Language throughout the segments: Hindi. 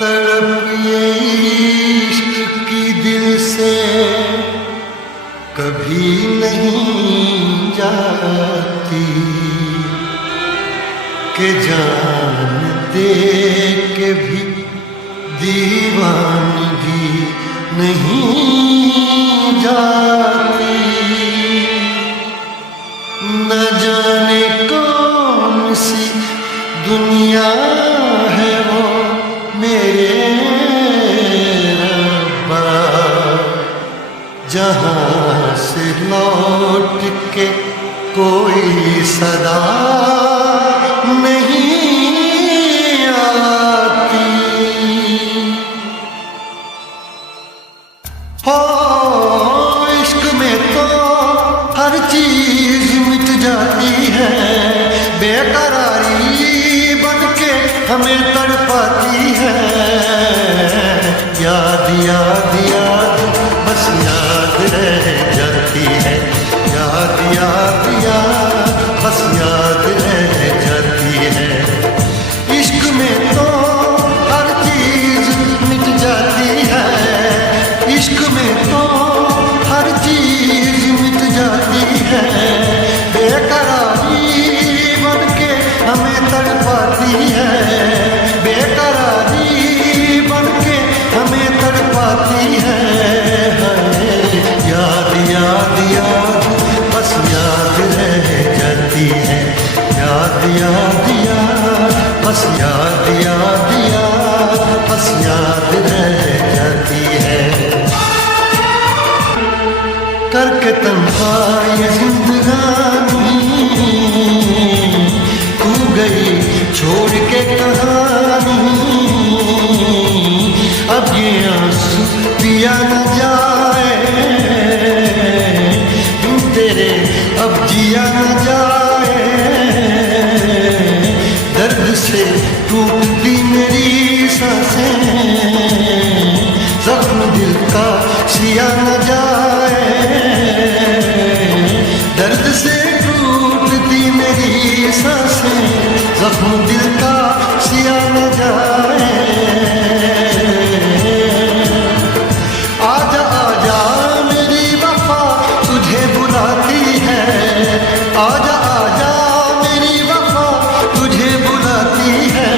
तड़प ये इश्क की दिल से कभी नहीं जाती कि जान दे के भी दीवानगी नहीं जाती। न जाने कौन सी दुनिया है वो मेरे रब्बा, जहाँ से लौट के कोई सदा नहीं आती। हो इश्क में तो हर चीज मिट जाती है, बेकरारी बन के हमें तड़पाती है। याद याद याद बस याद रह जाती है, याद याद याद बस याद रह जाती है। इश्क में तो हर चीज मिट जाती है, इश्क में तो हर चीज मिट जाती है। बेकरारी बन के हमें तड़पाती है, बेकरारी बन के हमें तड़पाती है। याद याद याद बस याद रह जाती है, याद याद याद बस याद याद याद बस याद रह जाती है। करके तन्हा ये जिंदगानी तू गई छोड़ के कहानी, अब ये आंसू पिया न जाए बिन तेरे, अब जिया न जाए। दर्द से टूटती मेरी सांसें, जख्म दिल का सिया न जाए। दर्द से टूटती मेरी सांसें, जख्म दिल का सिया न जाए। आजा आजा मेरी वफा तुझे बुलाती है, आजा आजा मेरी वफा तुझे बुलाती है।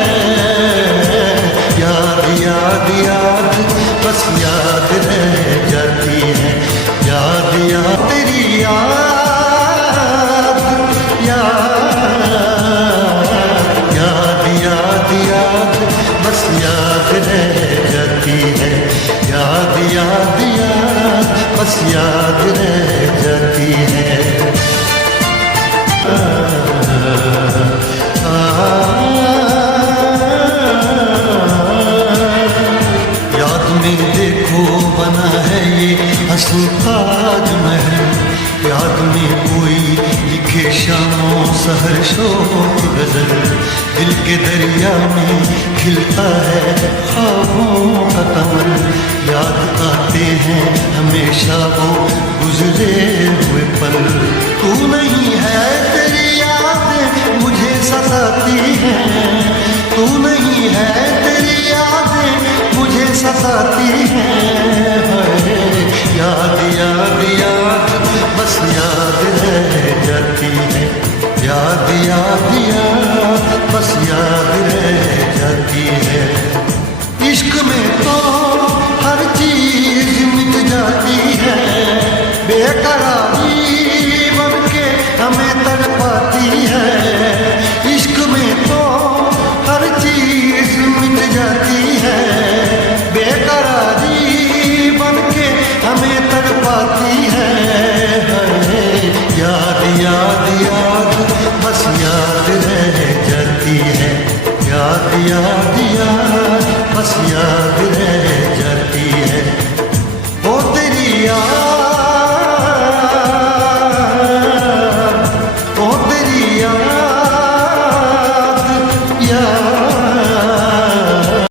याद याद याद बस याद रह जाती है, याद याद तेरी याद याद याद बस याद रह जाती है, याद याद याद बस याद रह जाती है। याद में देखो बना है ये हंसी ताजमहल, याद में कोई लिखे शामों सहर शोक गजल। दिल के दरिया में खिलता है ख्वाबों का कमल, याद आते हैं हमेशा वो गुजरे हुए पल। तू नहीं है तेरी याद मुझे सताती है,